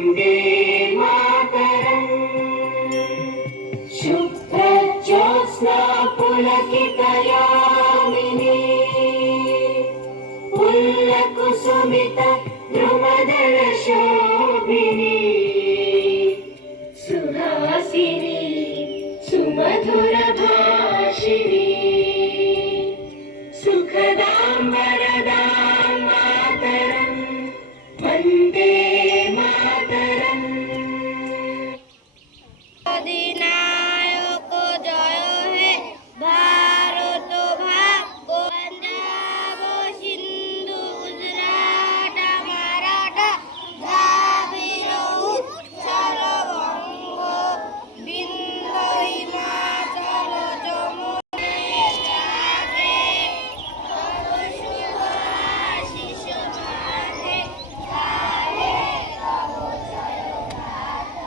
वन्दे मातरम्। शुभ्रज्योत्स्ना पुलकितयामिनी पुल्लकुसुमित द्रुमदलशोभिनी सुहासिनी सुमधुरभाषिणी सुखदां वरदां मातरं वन्दे मातरम्। अधिनायक जय हे भारत भाग्य पंजाब सिंधु गुजरात मराठा द्राविड़ उत्कल बंग विंध्य हिमाचल जमुना कावेरी तव शुभ आशीष माथे गाहे तव जय गाथा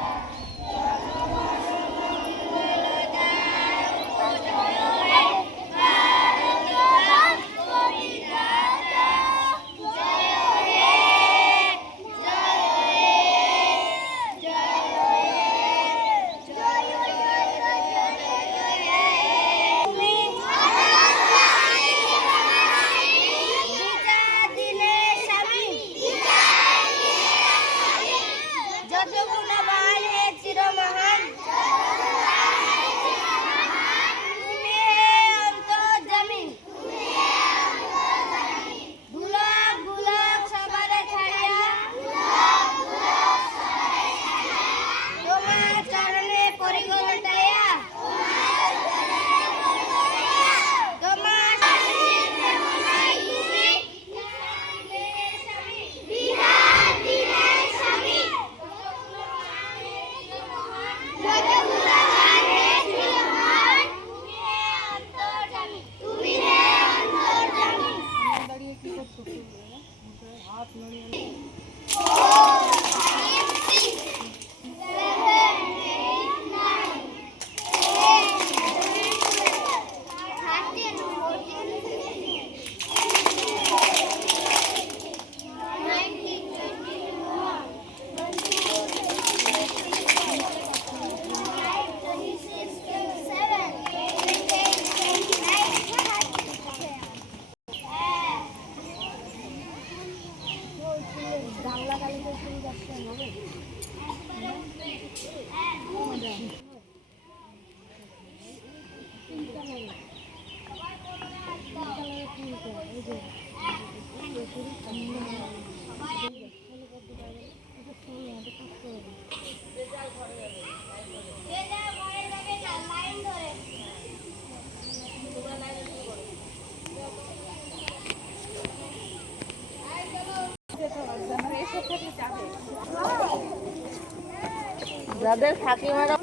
যাদের কাকিমারা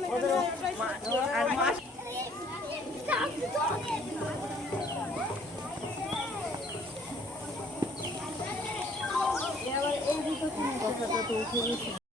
আর মাস এই দুটো কথাটা তো উঠে গেছে।